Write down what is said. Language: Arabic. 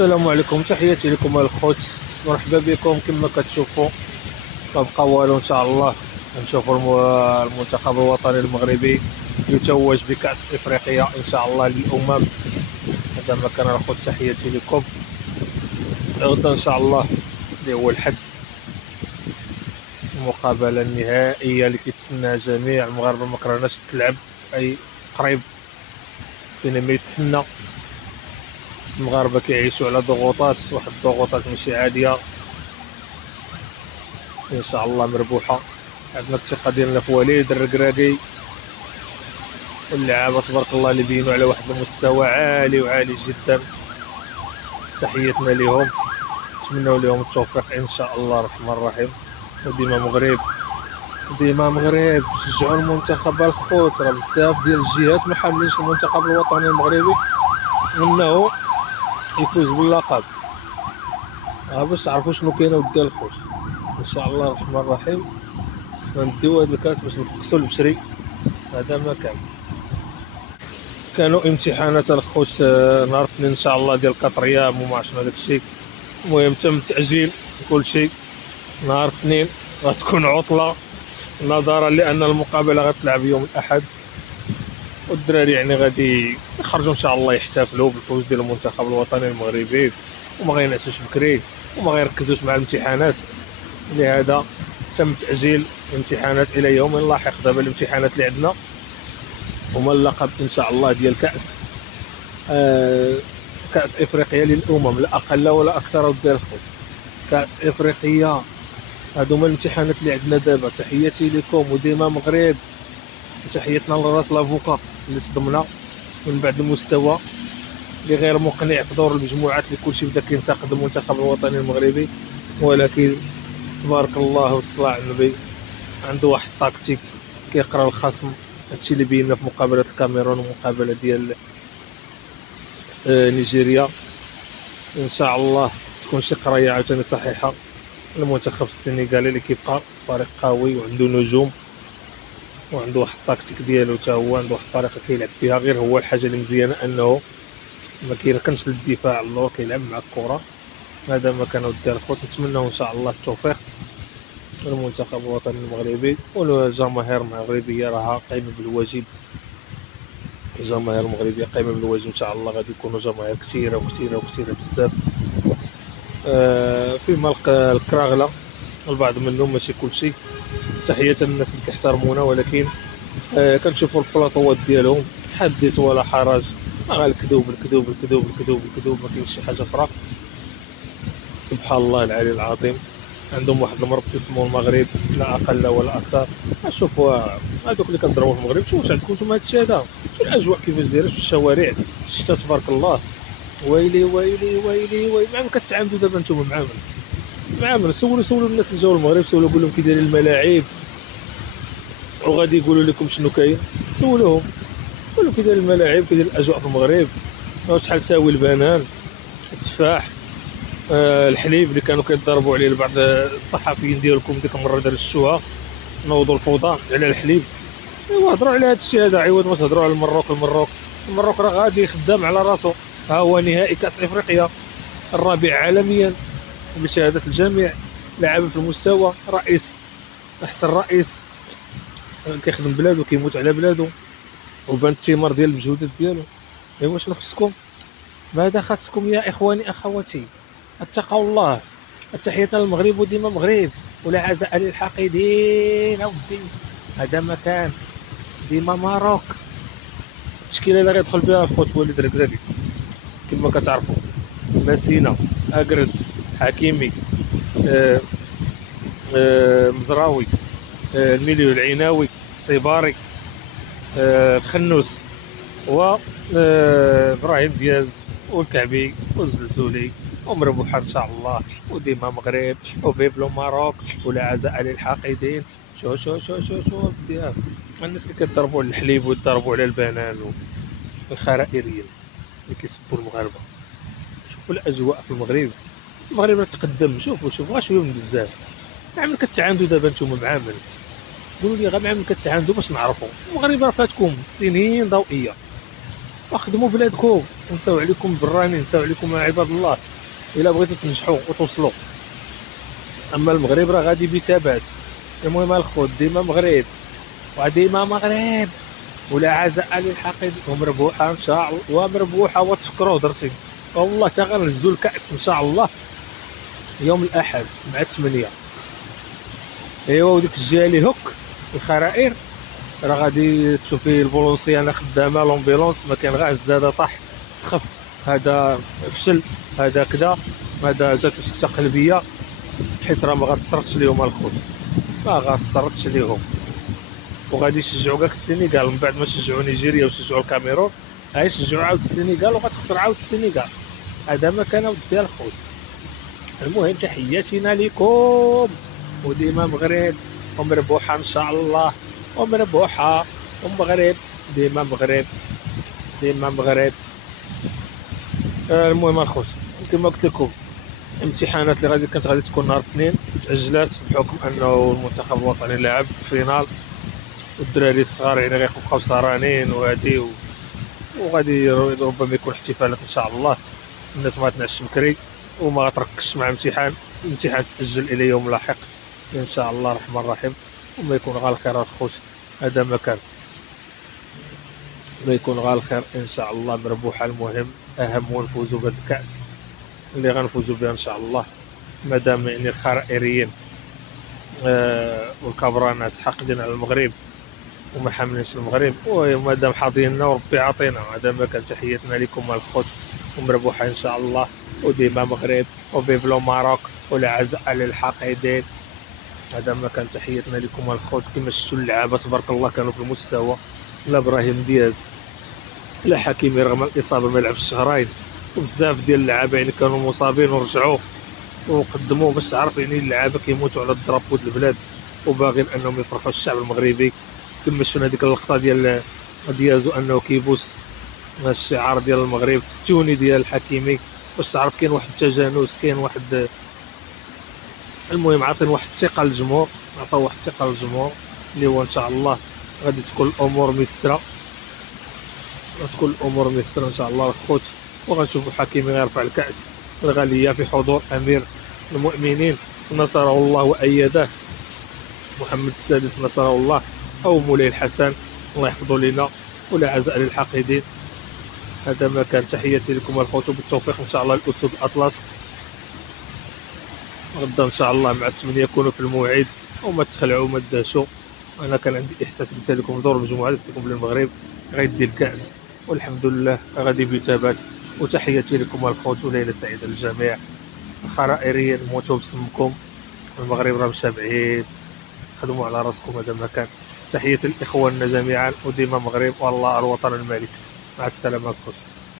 السلام عليكم، تحياتي لكم الخوت. مرحبا بكم. كما كتشوفوا ما بقى والو ان شاء الله. نشوفوا المنتخب الوطني المغربي يتوج بكأس افريقيا ان شاء الله للامم. هذا ما كان الخوت، تحياتي لكم. غدا ان شاء الله اللي هو الحد، المقابله النهائيه اللي كيتسناها جميع المغاربه. ما كرهناش تلعب اي قريب، بينما يتسنى. المغاربه كيعيشوا على ضغوطات، واحد الضغوطات ماشي عاديه. ان شاء الله مربوحه. عندنا الثقه ديالنا في وليد الركراكي واللعابه تبارك الله اللي بينوا على واحد المستوى عالي وعالي جدا. تحياتنا لهم، نتمنوا لهم التوفيق ان شاء الله الرحمن الرحيم. وديما مغرب، ديما مغرب، شجعوا المنتخب الخوت. راه بزاف ديال الجهات ما حاملينش المنتخب الوطني المغربي انه يفوز باللقب. باش تعرفوا شنو كاين ودي الخوت. ان شاء الله الرحمن الرحيم خصنا نديو هاد الكاس باش نفكسوا البشري. هذا ما كانوا امتحانات الخوت نهار الاثنين ان شاء الله ديال 4 ايام وما عرفت شنو داك الشيء. المهم تم تاجيل كل شيء. نهار الاثنين غتكون عطله نظرا لان المقابله غتلعب يوم الاحد، والدراري يعني غادي يخرجوا ان شاء الله يحتفلوا بالفوز ديال المنتخب الوطني المغربي، وما غينعسوش بكري وما غيركزوش مع الامتحانات. لهذا تم تاجيل الامتحانات الى يوم لاحق. دابا الامتحانات اللي عندنا هما اللقب ان شاء الله ديال كاس افريقيا للامم، لا اقل ولا اكثر. ودي الخوت، كاس افريقيا هادو هما الامتحانات اللي عندنا دابا. تحياتي لكم وديما مغرب. وتحياتنا لراس لافوكا اللي صدمنا من بعد المستوى اللي غير مقنع في دور المجموعات، اللي كلشي بدا كينتقد المنتخب الوطني المغربي، ولكن تبارك الله والصلاة على النبي عنده واحد التكتيك كيقرا الخصم. هادشي اللي بينا في مقابله الكاميرون ومقابله ديال نيجيريا. ان شاء الله تكون شي قرايه عاوتاني صحيحه. المنتخب السنغالي اللي كيبقى فريق قوي وعنده نجوم وعنده واحد التكتيك ديالو، حتى هو عنده واحد الطريقه كيلعب بها. غير هو الحاجه اللي مزيانه انه ما كيركنش للدفاع، الله كيلعب مع الكره. هذا ما كان ودي الخوت. نتمنى ان شاء الله التوفيق للمنتخب الوطني المغربي والجماهير المغربيه. راها قايمه بالواجب، الجماهير المغربيه قايمه بالواجب. ان شاء الله غادي يكونوا جماهير كثيره وكثيره وكثيره بزاف. فيما الكراغله البعض منهم، ماشي كلشي. تحيه للناس اللي كيحترمونا، ولكن كنشوفوا البلاطوات ديالهم حدث ولا حرج. غير الكذوب الكذوب الكذوب الكذوب الكذوب، ما كاينش شي حاجه اخرى. سبحان الله العلي العظيم. عندهم واحد المرض اسمه المغرب، لا اقل ولا اكثر. شوفوا هذوك اللي كنضربوا في المغرب، شوفوا عندكم نتوما هادشي هذا. شوف الاجواء كيفاش دايره، شوف الشوارع، الشتا تبارك الله. ويلي ويلي ويلي ويلي. مع من كتعاملوا دابا نتوما مع من سولوا الناس اللي جاوا المغرب، سولوا قول لهم كي دايرين الملاعب، وغادي يقولوا لكم شنو كاين. سولوهم قولوا كي داير الملاعب، كي داير الاجواء في المغرب، شحال ساوي البنان، التفاح، الحليب اللي كانوا كيضربوا عليه بعض الصحفيين ديالكم ديك المره درشتوها، نوضوا الفوضى على الحليب. ايوا هضروا على هذا الشيء هذا، عوض ما تهضروا على المروك راه غادي خدام على راسو. ها هو نهائي كاس افريقيا الرابع عالميا بشهاده الجميع، لاعب في المستوى، رئيس، احسن رئيس كيخدم بلادو، كيموت على بلادو، وبان الثمار ديال المجهودات ديالو. ايوا شنو خصكم؟ ماذا خصكم يا اخواني اخواتي؟ اتقوا الله. التحية للمغرب وديما مغرب، ولا عزاء للحاقدين. اودي هذا مكان ديما ماروك. التشكيله اللي غيدخل بها الخوت وليد الركراكي كما كتعرفوا: ماسينا، اكرد، حكيمي، آه مزراوي، الميليو العيناوي، الصباري، الخنوس، و ابراهيم دياز، والكعبي، والزلزولي، ومربوحه ان شاء الله، وديما مغرب، وفيفلو ماروك، ولا عزاء للحاقدين. شو بديها الناس اللي كيضربوا على الحليب ويضربوا على البنان والخرائريين اللي كيسبوا المغاربه. شوفوا الاجواء في المغرب. المغرب راه تقدم. شوفوا غاشويه من بزاف. مع من كتعاندوا دابا نتوما مع من؟ قولوا لي غير مع من كتعاندوا باش نعرفوا. المغرب راه فاتكم سنين ضوئيه. وخدموا بلادكم ونساو عليكم براني، نساو عليكم يا عباد الله الا بغيتوا تنجحوا وتوصلوا. اما المغرب راه غادي بثبات. المهم الخوت ديما مغرب وديما مغرب، ولا عزاء للحقيد ومربوحه ان شاء الله، ومربوحه وتفكروا درتي والله تا غنهزوا الكاس ان شاء الله يوم الاحد مع 8. ايوا وديك الجهه اللي هوك الخرائر راه غادي تشوفي البولونسيانه خدامه، لومبيلونس ما كاين غير الزاده طاح سخف، هذا فشل، هذا كذا، هذا جاتو سكته قلبيه، حيت راه ما غتصرتش ليهم الخوت، ما غتصرتش ليهم. وغادي يشجعوا كاع السينيغال من بعد ما شجعوا نيجيريا وشجعوا الكاميرون، غيشجعوا عاود السينيغال وغتخسر عاود السينيغال. هذا ما كان ودي الخوت. المهم تحياتنا لكم وديما مغرب ومربوحه ان شاء الله، ومربوحه ومغرب، ديما مغرب ديما مغرب. المهم الخوت كما قلت لكم الامتحانات اللي كانت غادي تكون نهار الاثنين تاجلات بحكم انه المنتخب الوطني لعب فينال، والدراري الصغار يعني غيبقاو سهرانين وهادي وغادي ربما يكون احتفالات ان شاء الله. الناس ما غتنعش بكري وما غتركزش مع الامتحان تاجل الى يوم لاحق ان شاء الله الرحمن الرحيم. وما يكون غير الخير الخوت، هذا ما كان، ما يكون غير الخير ان شاء الله مربوحه. المهم اهم هو نفوزوا بهذا الكاس اللي غنفوزوا بها ان شاء الله، مادام يعني الخرائريين والكبرانات حاقدين على المغرب وما حاملينش المغرب، ومادام حاضيننا وربي عاطينا. هذا ما كان، تحياتنا لكم الخوت ومربوحه ان شاء الله وديما مغرب وفيف لو ماروك ولا عزاء للحاقدين. هذا ما كان، تحياتنا لكم الخوت. كما شفتوا اللعابه تبارك الله كانوا في المستوى، لا ابراهيم دياز لا حكيمي رغم الاصابه ما لعبش شهرين، وبزاف ديال اللعابه يعني كانوا مصابين ورجعوا وقدموا باش تعرف يعني اللعابه كيموتوا على الدرابو د البلاد وباغيين انهم يفرحوا الشعب المغربي. كما شفنا هذيك اللقطه ديال ديازو انه كيبوس الشعار ديال المغرب في التوني ديال الحكيمي باش تعرف كاين واحد التجانس، كاين واحد، المهم عاطين واحد الثقه للجمهور، عطاو واحد الثقه للجمهور اللي هو ان شاء الله غادي تكون الامور ميسره، غتكون الامور ميسره ان شاء الله الخوت. وغنشوفوا حكيمي غيرفع الكاس الغاليه في حضور امير المؤمنين نصره الله وايده محمد السادس نصره الله، او مولاي الحسن الله يحفظه لنا، ولا عزاء للحاقدين. هذا ما كان، تحياتي لكم الخوت بالتوفيق ان شاء الله الاسود الاطلس غدا ان شاء الله مع 8 يكونوا في الموعد وما تخلعوا وما تدهشوا. انا كان عندي احساس قلت لكم دور المجموعه قلت لكم بلي المغرب غيدي الكاس والحمد لله غادي بثبات. وتحياتي لكم الخوت وليله سعيده للجميع. الخرائريين موتوا بسمكم، المغرب راه مشى بعيد، خدموا على راسكم. هذا ما كان، تحيه لاخواننا جميعا وديما مغرب والله الوطن الملك. مع السلامه الخوت.